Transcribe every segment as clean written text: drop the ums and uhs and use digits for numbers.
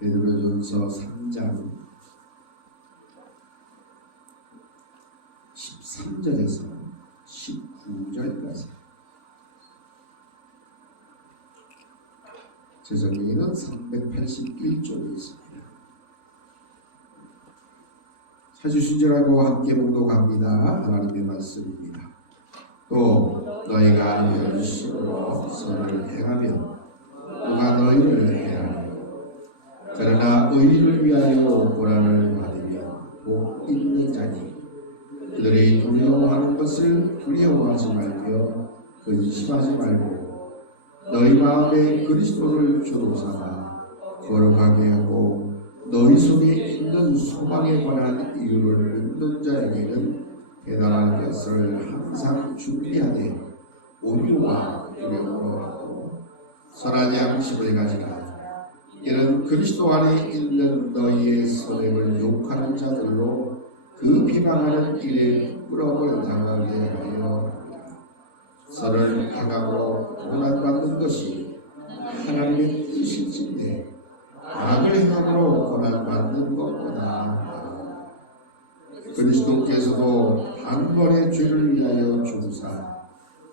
베드로전서 3장 13절에서 19절까지. 제 성경에는 381쪽에 있습니다. 찾으신 줄 알고 함께 봉독합니다. 하나님의 말씀입니다. 또 너희가 열심으로 선을 행하면 누가 너희를 해하리요. 그러나 의를 위하여 고난을 받으면 복 있는 자니 그들이 두려워하는 것을 두려워하지 말며 근심하지 말고 너희 마음에 그리스도를 주로삼아 거룩하게 하고 너희 속에 있는 소망에 관한 이유를 묻는 자에게는 대단한 것을 항상 준비하되 온유와 두려움으로 하고 선한 양심을 가지라. 이는 그리스도 안에 있는 너희의 선행을 욕하는 자들로 그 비방하는 일에 부끄러움을 당하게 하려 합니다. 선을 행함으로 고난받는 것이 하나님의 뜻일진데 악을 행함으로 고난받는 것보다 나아. 그리스도께서도 단번에 죄를 위하여 죽으사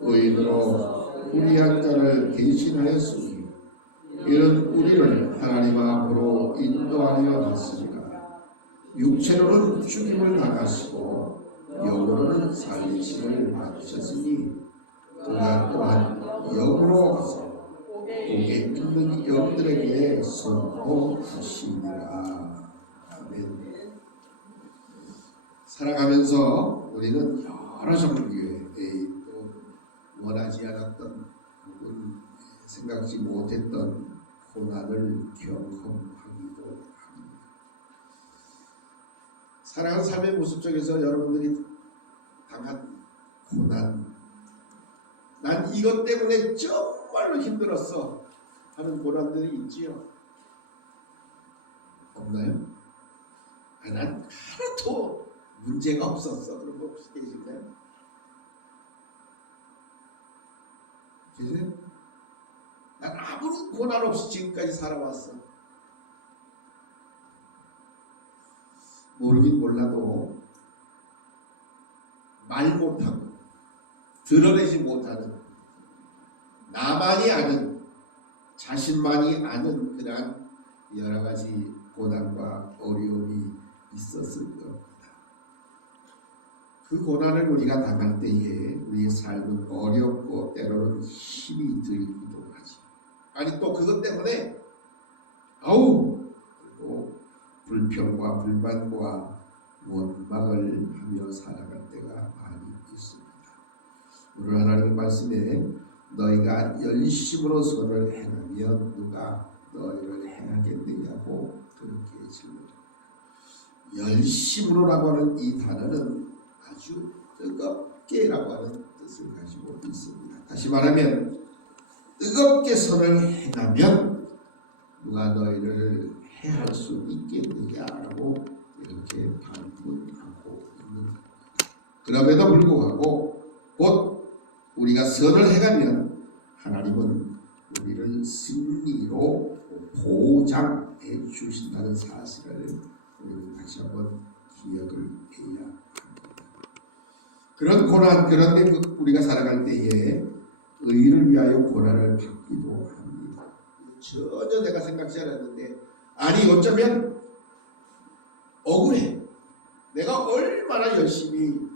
의인으로 불의한 자를 대신하였으니 이는 우리를 하나님 앞으로 인도하려 했습니다. 육체로는 죽임을 당하시고 영으로는 살리심을 받으셨으니 그가 또한 영으로 가서 복에 있는 영들에게 선포하시니라. 아멘. 살아가면서 우리는 여러 종류의 또 원하지 않았던 혹은 생각지 못했던 고난을 경험하기도 합니다. 살아가는 삶의 모습 속에서 여러분들이 당한 고난, 난 이것 때문에 정말로 힘들었어 하는 고난들이 있지요? 없나요? 난 하나도 문제가 없었어. 그런 거 혹시 계신가요? 계세요? 난 아무런 고난 없이 지금까지 살아왔어. 모르긴 몰라도 말 못하고 드러내지 못하는, 나만이 아는, 자신만이 아는 그런 여러 가지 고난과 어려움이 있었을 겁니다. 그 고난을 우리가 당할 때에 우리의 삶은 어렵고 때로는 힘이 들기도 하지. 아니 또 그것 때문에 그리고 불평과 불만과 원망을 하며 살아갈 때가 많이 있습니다. 오늘 하나님의 말씀에 너희가 열심으로 선을 행하면 누가 너희를 행하겠느냐고 그렇게 질문합니다. 열심으로라고 하는 이 단어는 아주 뜨겁게라고 하는 뜻을 가지고 있습니다. 다시 말하면 뜨겁게 선을 행하면 누가 너희를 해할 수 있겠느냐라고 이렇게 반문하고 있는 겁니다. 그럼에도 불구하고 곧 우리가 선을 행하면 하나님은 우리를 승리로 보장해 주신다는 사실을 우리는 다시 한번 기억을 해야 합니다. 그런 고난, 그런데 우리가 살아갈 때에 의를 위하여 고난을 받기도 합니다. 전혀 내가 생각지 않았는데, 아니 어쩌면 억울해. 내가 얼마나 열심히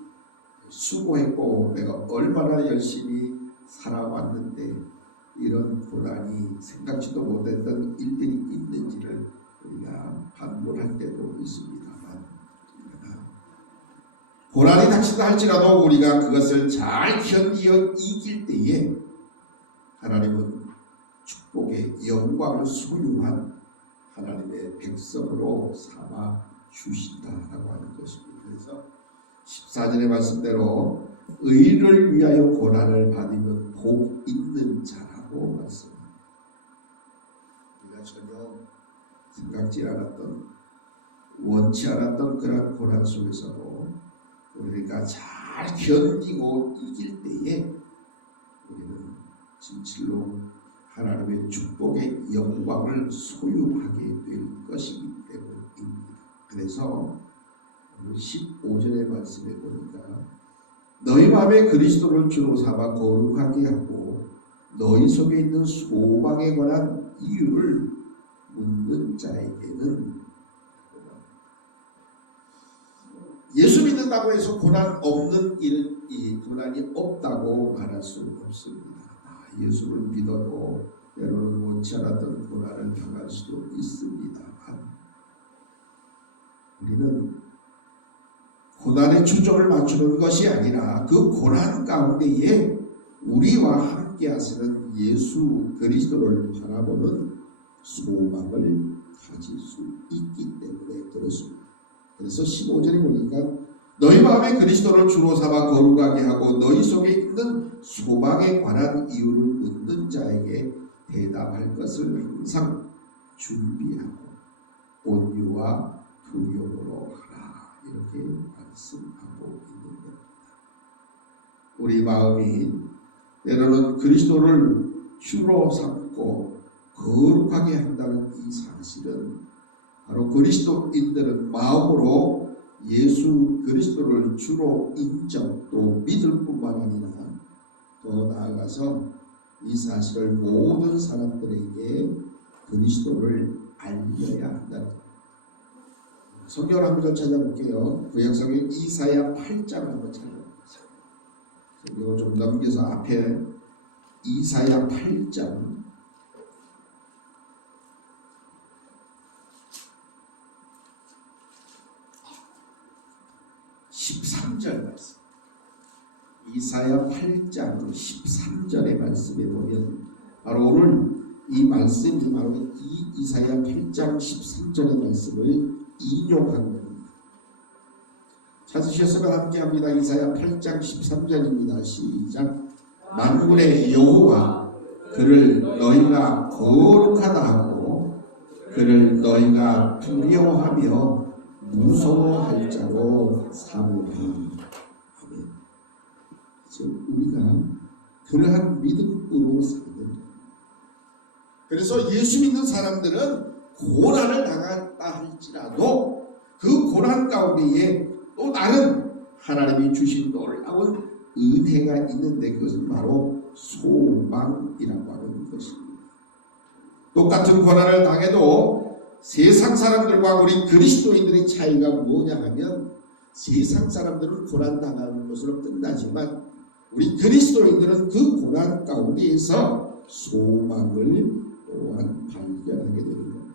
수고했고 내가 얼마나 열심히 살아왔는데 이런 고난이 생각지도 못했던 일들이 있는지를 우리가 반문할 때도 있습니다만, 고난이 닥친다 할지라도 우리가 그것을 잘 견디어 이길 때에 하나님은 축복의 영광을 소유한 하나님의 백성으로 삼아 주신다라고 하는 것입니다. 그래서 14절의 말씀대로 의를 위하여 고난을 받으면 복 있는 자라고 말씀합니다. 우리가 전혀 생각지 않았던, 원치 않았던 그런 고난 속에서도 우리가 잘 견디고 이길 때에 우리는 진실로 하나님의 축복의 영광을 소유하게 될 것이기 때문입니다. 그래서 오늘 15절의 말씀에 보니까 너희 마음에 그리스도를 주로 삼아 거룩하게 하고 너희 속에 있는 소망에 관한 이유를 묻는 자에게는, 예수 믿는다고 해서 고난 없는 일은 고난이 없다고 말할 수 없습니다. 예수를 믿어도 때로는 원치 않았던 고난을 당할 수도 있습니다만, 우리는 고난에 초점을 맞추는 것이 아니라 그 고난 가운데에 우리와 함께 하시는 예수 그리스도를 바라보는 소망을 가질 수 있기 때문에 그렇습니다. 그래서 15절에 보니까 너희 마음에 그리스도를 주로 삼아 거룩하게 하고 너희 속에 있는 소망에 관한 이유를 묻는 자에게 대답할 것을 항상 준비하고 온유와 두려움으로 하라, 이렇게 말씀하고 있는 겁니다. 우리 마음이 때로는 그리스도를 주로 삼고 거룩하게 한다는 이 사실은 바로 그리스도인들은 마음으로 예수 그리스도를 주로 인정 또 믿을 뿐만 아니라 더 나아가서 이 사실을 모든 사람들에게 그리스도를 알려야 한다는 겁니다. 성경을 한 번 찾아볼게요. 구약성경 이사야 8장 한번 찾아보겠습니다. 성경을 좀 넘겨서 앞에 이사야 8장 13절 말씀, 이사야 8장 13절의 말씀에 보면 바로 오늘 이 말씀이 바로 이 이사야 8장 13절의 말씀을 인용한 겁니다. 찾으셨으면 함께합니다. 이사야 8장 13절입니다. 시작. 만군의 여호와 그를 너희가 거룩하다 하고 그를 너희가 두려워하며 무서워할 자로 삼으라. 아멘. 우리가 그러한 믿음으로 사는, 그래서 예수 믿는 사람들은 고난을 당했다 할지라도 그 고난 가운데에 또 다른 하나님이 주신 놀라운 은혜가 있는데 그것은 바로 소망이라고 하는 것입니다. 똑같은 고난을 당해도 세상 사람들과 우리 그리스도인들의 차이가 뭐냐 하면, 세상 사람들은 고난 당하는 것으로 끝나지만 우리 그리스도인들은 그 고난 가운데에서 소망을 또한 발견하게 되는 겁니다.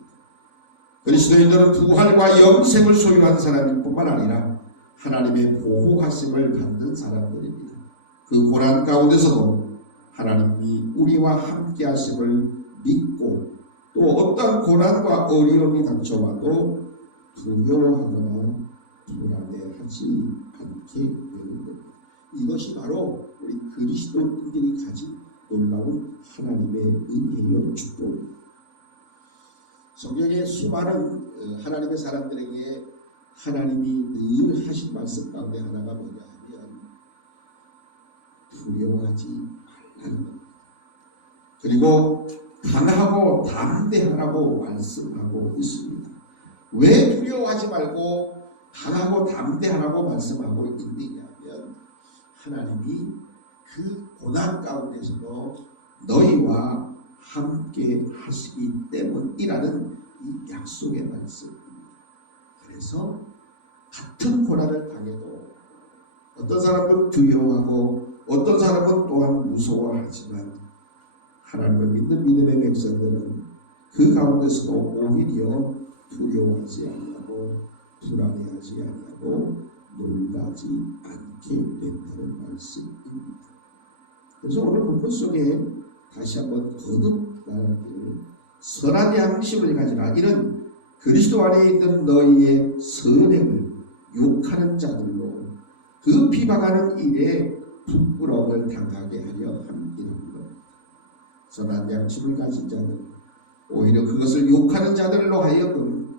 그리스도인들은 부활과 영생을 소유한 사람일 뿐만 아니라 하나님의 보호하심을 받는 사람들입니다. 그 고난 가운데서도 하나님이 우리와 함께 하심을 믿고 또 어떤 고난과 어려움이 닥쳐와도 두려워하거나 불안해하지 않게 되는 겁니다. 이것이 바로 우리 그리스도인들이 가진 놀라운 하나님의 은혜요 축복입니다. 성경의 수많은 하나님의 사람들에게 하나님이 늘 하신 말씀 가운데 하나가 뭐냐 하면 두려워하지 말라는 겁니다. 그리고 강하고 담대하라고 말씀하고 있습니다. 왜 두려워하지 말고 강하고 담대하라고 말씀하고 있느냐 하면, 하나님이 그 고난 가운데서도 너희와 함께 하시기 때문이라는 이 약속의 말씀입니다. 그래서 같은 고난을 당해도 어떤 사람은 두려워하고 어떤 사람은 또한 무서워하지만 하나님을 믿는 믿음의 백성들은 그 가운데서도 오히려 두려워하지 아니하고 불안해하지 아니하고 놀라지 않게 된다는 말씀입니다. 그래서 오늘 본문 속에 다시 한번 거듭나길 선한 양심을 가지라. 이는 그리스도 안에 있는 너희의 선행을 욕하는 자들로 그 비방하는 일에 부끄러움을 당하게 하려 함이라는 겁니다. 선한 양심을 가진 자들, 오히려 그것을 욕하는 자들로 하여금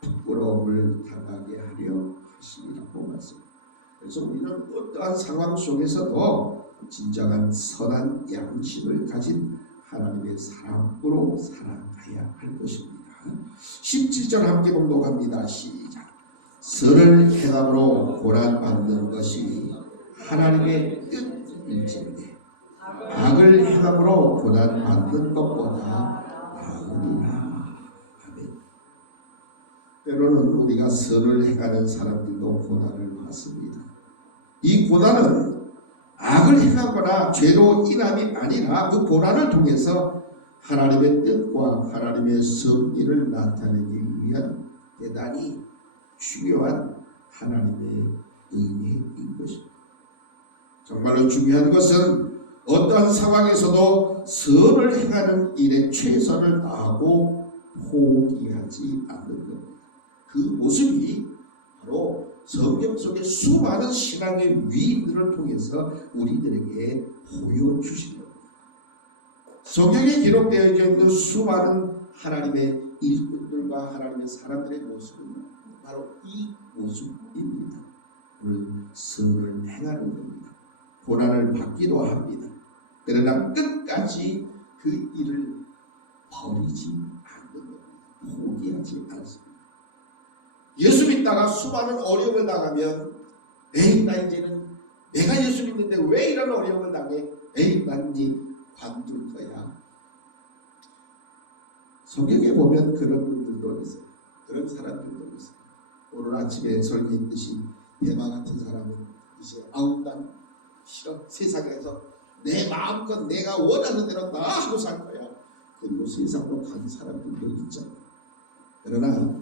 부끄러움을 당하게 하려 하심이라고 말씀합니다. 그래서 우리는 어떠한 상황 속에서도 진정한 선한 양심을 가진 하나님의 사랑으로 살아가야 할 것입니다. 17절 함께 봉독합니다. 시작. 선을 행함으로 고난받는 것이 하나님의 뜻일진데 악을 행함으로 고난받는 것보다 나으리라. 아멘. 때로는 우리가 선을 행하는 사람들도 고난을 받습니다. 이 고난은 악을 행하거나 죄로 인함이 아니라 그 고난을 통해서 하나님의 뜻과 하나님의 섭리를 나타내기 위한 대단히 중요한 하나님의 은혜인 것입니다. 정말로 중요한 것은 어떠한 상황에서도 선을 행하는 일에 최선을 다하고 포기하지 않는 겁니다. 그 모습이 바로 성경 속의 수많은 신앙의 위인들을 통해서 우리들에게 보여주신 겁니다. 성경에 기록되어 있는 수많은 하나님의 일꾼들과 하나님의 사람들의 모습은 바로 이 모습입니다. 우리는 선을 행하는 겁니다. 고난을 받기도 합니다. 그러나 끝까지 그 일을 버리지 않는 겁니다. 포기하지 않습니다. 예수 믿다가 수많은 어려움을 당하면 에이 나 이제는 내가 예수 믿는데 왜 이런 어려움을 당해? 에이 난 이제 관둘 거야. 성경에 보면 그런 분들도 있어요. 그런 사람들도 있어요. 오늘 아침에 설교했듯이 대마 같은 사람은 이제 아우 난 싫어. 세상에서 내 마음껏 내가 원하는 대로 다 하고 살 거야. 그리고 세상으로 간 사람들도 있잖아요. 그러나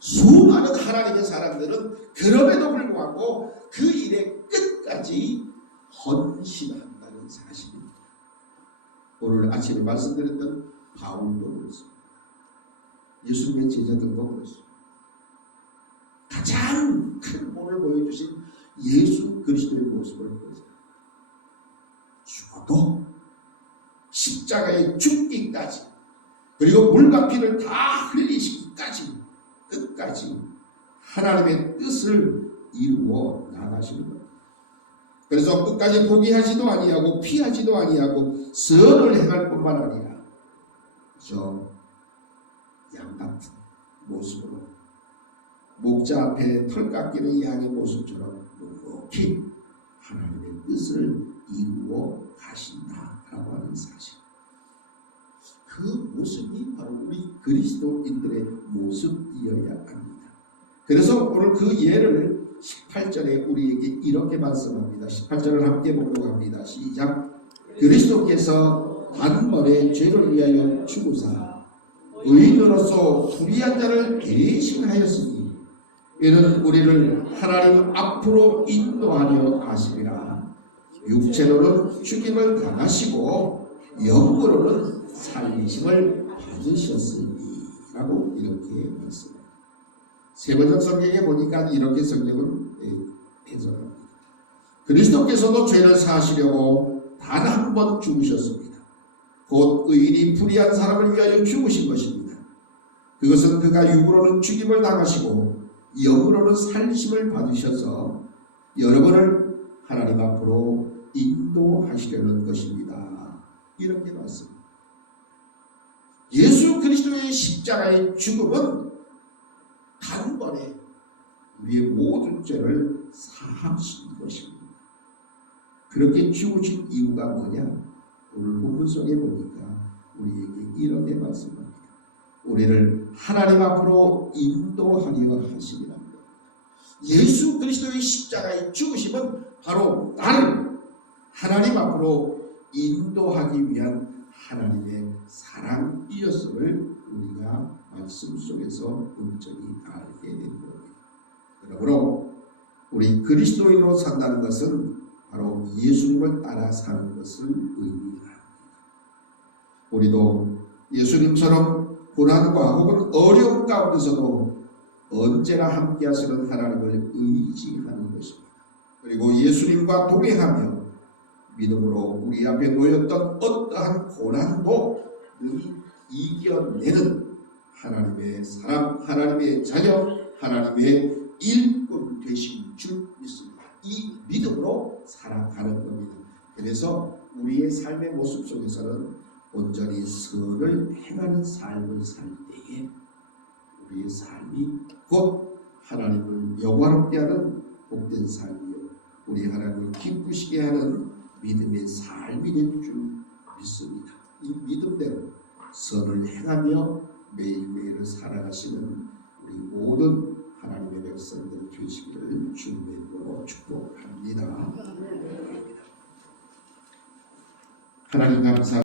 수많은 하나님의 사람들은 그럼에도 불구하고 그 일에 끝까지 헌신한다는 사실입니다. 오늘 아침에 말씀드렸던 바울도 그렇습니다. 예수님의 제자들도 그렇습니다. 가장 큰 본을 보여주신 예수 그리스도의 모습을 보세요. 죽어도 십자가에 죽기까지 그리고 물과 피를 다 흘리시기까지 끝까지 하나님의 뜻을 이루어 나가시는 겁니다. 그래서 끝까지 포기하지도 아니하고 피하지도 아니하고 선을 행할 뿐만 아니라 저 양같은 모습으로 목자 앞에 털 깎이는 양의 모습처럼 묵묵히 하나님의 뜻을 이루어 가신다라고 하는 사실. 그 모습이 바로 우리 그리스도인들의 모습이어야 합니다. 그래서 오늘 그 예를 18절에 우리에게 이렇게 말씀합니다. 18절을 함께 봉독합니다. 시작. 그리스도께서 단번에 죄를 위하여 죽으사 의인으로서 불의한 자를 대신하였으니 이는 우리를 하나님 앞으로 인도하려 하심이라. 육체로는 죽임을 당하시고 영으로는 살리심을 받으셨으니 라고 이렇게 말씀합니다. 세번역 성경에 보니까 이렇게 성경은 해석합니다. 그리스도께서도 죄를 사하시려고 단 한 번 죽으셨습니다. 곧 의인이 불의한 사람을 위하여 죽으신 것입니다. 그것은 그가 육으로는 죽임을 당하시고 영으로는 살리심을 받으셔서 여러분을 하나님 앞으로 인도하시려는 것입니다. 이렇게 말씀합니다. 예수 그리스도의 십자가의 죽음은 단번에 우리의 모든 죄를 사하신 것입니다. 그렇게 죽으신 이유가 뭐냐? 오늘 본문 속에 보니까 우리에게 이렇게 말씀합니다. 우리를 하나님 앞으로 인도하려 하심이랍니다. 예수 그리스도의 십자가의 죽으심은 바로 나를 하나님 앞으로 인도하기 위한 하나님의 사랑이었음을 우리가 말씀 속에서 온전히 알게 된 겁니다. 그러므로 우리 그리스도인으로 산다는 것은 바로 예수님을 따라 사는 것을 의미합니다. 우리도 예수님처럼 고난과 혹은 어려움 가운데서도 언제나 함께 하시는 하나님을 의지하는 것입니다. 그리고 예수님과 동행하며 믿음으로 우리 앞에 놓였던 어떠한 고난도 능히 이겨내는 하나님의 사람, 하나님의 자녀, 하나님의 일꾼 되신 줄 믿습니다. 이 믿음으로 살아가는 겁니다. 그래서 우리의 삶의 모습 속에서는 온전히 선을 행하는 삶을 살 때에 우리의 삶이 곧 하나님을 영화롭게 하는 복된 삶이요 우리 하나님을 기쁘시게 하는 믿음의 삶이 될 줄 믿습니다. 이 믿음대로 선을 행하며 매일매일을 살아가시는 우리 모든 하나님의 백성들 되시기를 주님의 이름으로 축복합니다. 하나님 감사